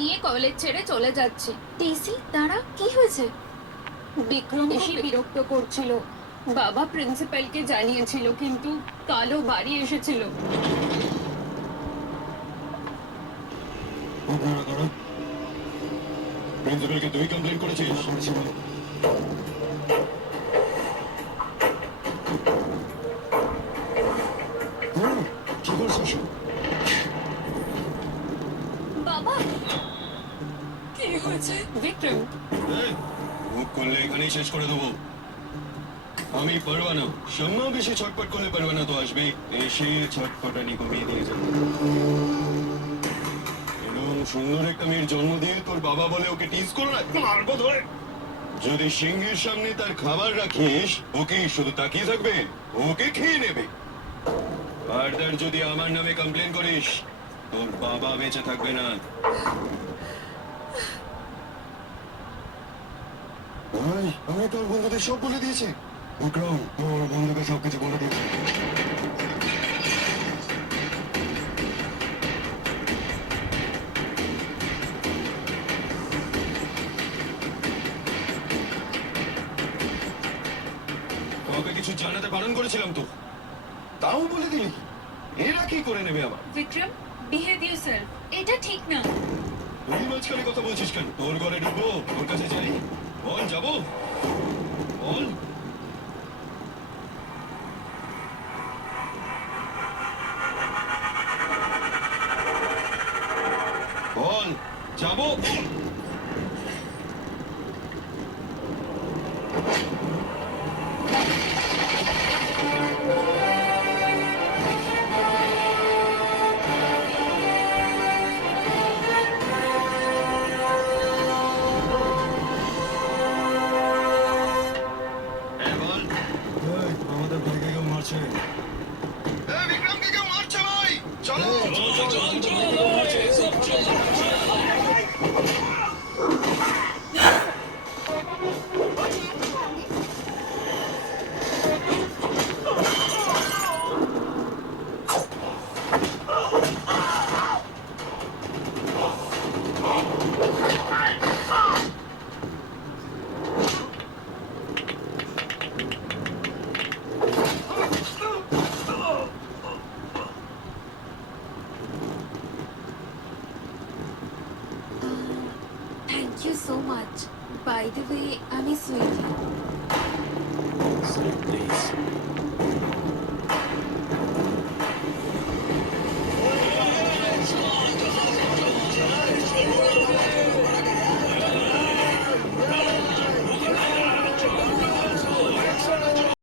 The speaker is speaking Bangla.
নিয়ে কলেজ ছেড়ে চলে যাচ্ছি। টেসি দাঁড়া, কি হয়েছে? বিক্রম এসে বিরক্ত করছিল। বাবা প্রিন্সিপালকে জানিয়েছিল, কিন্তু কালও বাড়ি এসেছিল। আপনারা কারা? প্রিন্সিপালকে তুই কমপ্লেন করেছিস? করেছি বল। কি করছিস? বাবা, কি হয়েছে? বিক্রম, মুখ করলে এখানেই শেষ করে দেবো। আমি পারবানা, সাম্মা বেশি ছটপট করলে পারবানা তো আসবে, এসে ছটপটানি কমিয়ে দিয়ে যাবে। এরকম সুন্দর একটা মেয়ের জন্ম দিয়ে তোর বাবা বলে ওকে টিজ করো না, মারবো ধরে। যদি সিংহের সামনে তার খাবার রাখিস, ওকে শুধু তাকিয়ে থাকবে, ওকে খেয়ে নেবে। আর তার যদি আমার নামে কমপ্লেন করিস, তোর বাবা বেঁচে থাকবে না। ভাই, আমি তোর বন্ধুদের সব বলে দিয়েছি। বিক্রম, তোর বন্ধুকে সবকিছু বলে দিয়েছি। তোকে কিছু জানাতে বারণ করেছিলাম তো, তাও বলে দিলি। এরা কি করে নেবে আবার? Vikram, behave yourself. এটা ঠিক না। তুই মাঝখানে কথা বলছিস কেন? তোর ঘরে ঢুকবো, তোর কাছে যাই, বল যাবো, বল। বল যাবো। আমাদের ভাইকে কেউ মারছে। বিক্রমকে কেউ মারছে ভাই, চলো। Thank you so much. By the way, আমি সুইটি। প্লিজ